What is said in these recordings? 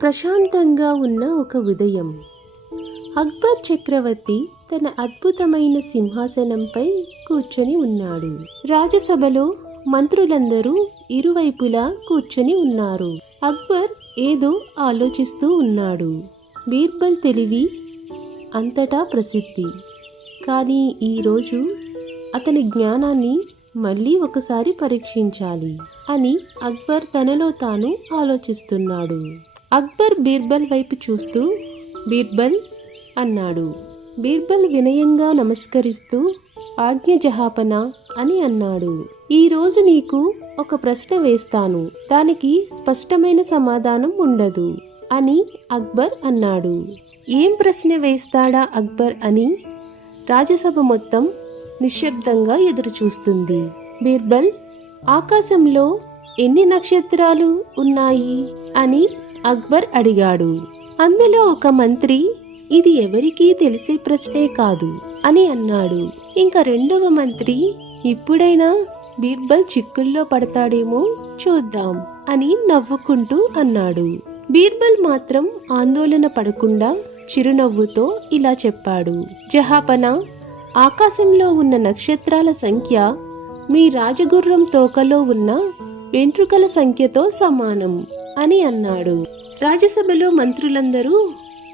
ప్రశాంతంగా ఉన్న ఒక ఉదయం అక్బర్ చక్రవర్తి తన అద్భుతమైన సింహాసనంపై కూర్చొని ఉన్నాడు. రాజసభలో మంత్రులందరూ ఇరువైపులా కూర్చొని ఉన్నారు. అక్బర్ ఏదో ఆలోచిస్తూ ఉన్నాడు. బీర్బల్ తెలివి అంతటా ప్రసిద్ధి. కానీ ఈరోజు అతని జ్ఞానాన్ని మళ్ళీ ఒకసారి పరీక్షించాలి అని అక్బర్ తనలో తాను ఆలోచిస్తున్నాడు. అక్బర్ బీర్బల్ వైపు చూస్తూ బీర్బల్ అన్నాడు. బీర్బల్ వినయంగా నమస్కరిస్తూ ఆజ్ఞ జహాపన అని అన్నాడు. ఈరోజు నీకు ఒక ప్రశ్న వేస్తాను, దానికి స్పష్టమైన సమాధానం ఉండదు అని అక్బర్ అన్నాడు. ఏం ప్రశ్న వేస్తాడా అక్బర్ అని రాజసభ మొత్తం నిశ్శబ్దంగా ఎదురుచూస్తుంది. బీర్బల్, ఆకాశంలో ఎన్ని నక్షత్రాలు ఉన్నాయి అని అక్బర్ అడిగాడు. అందులో ఒక మంత్రి ఇది ఎవరికీ తెలిసే ప్రశ్నే కాదు అని అన్నాడు. ఇంకా రెండవ మంత్రి ఇప్పుడైనా బీర్బల్ చిక్కుల్లో పడతాడేమో చూద్దాం అని నవ్వుకుంటూ అన్నాడు. బీర్బల్ మాత్రం ఆందోళన పడకుండా చిరునవ్వుతో ఇలా చెప్పాడు. జహాపన, ఆకాశంలో ఉన్న నక్షత్రాల సంఖ్య మీ రాజగుర్రం తోకలో ఉన్న వెంట్రుకల సంఖ్యతో సమానం అని అన్నాడు. రాజసభలో మంత్రులందరూ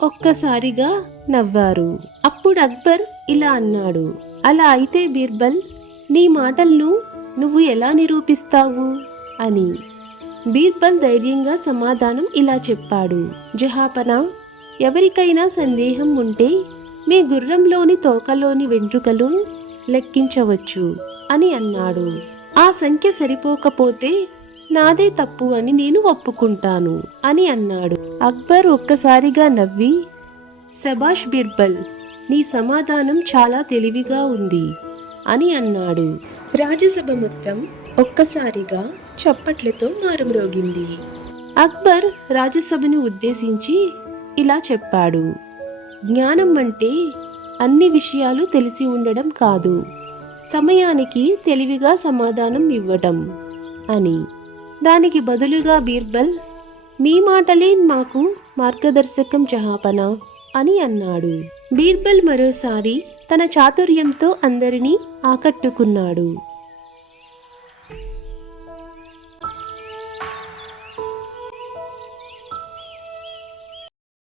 ఒక్కసారిగా నవ్వారు. అప్పుడు అక్బర్ ఇలా అన్నాడు. అలా అయితే బీర్బల్, నీ మాటలను నువ్వు ఎలా నిరూపిస్తావు అని. బీర్బల్ ధైర్యంగా సమాధానం ఇలా చెప్పాడు. జహాపన, ఎవరికైనా సందేహం ఉంటే మీ గుర్రంలోని తోకలోని వెంట్రుకలు లెక్కించవచ్చు అని అన్నాడు. ఆ సంఖ్య సరిపోకపోతే నాదే తప్పు అని నేను ఒప్పుకుంటాను అని అన్నాడు. అక్బర్ ఒక్కసారిగా నవ్వి, శబాష్ బీర్బల్, నీ సమాధానం చాలా తెలివిగా ఉంది అని అన్నాడు. రాజసభ మొత్తం ఒక్కసారిగా చప్పట్లతో మారుమ్రోగింది. అక్బర్ రాజసభను ఉద్దేశించి ఇలా చెప్పాడు. జ్ఞానం అంటే అన్ని విషయాలు తెలిసి ఉండడం కాదు, సమయానికి తెలివిగా సమాధానం ఇవ్వటం అని. దానికి బదులుగా బీర్బల్, మీ మాటలే మాకు మార్గదర్శకం జహాపన అని అన్నాడు. బీర్బల్ మరోసారి తన చాతుర్యంతో అందరినీ ఆకట్టుకున్నాడు.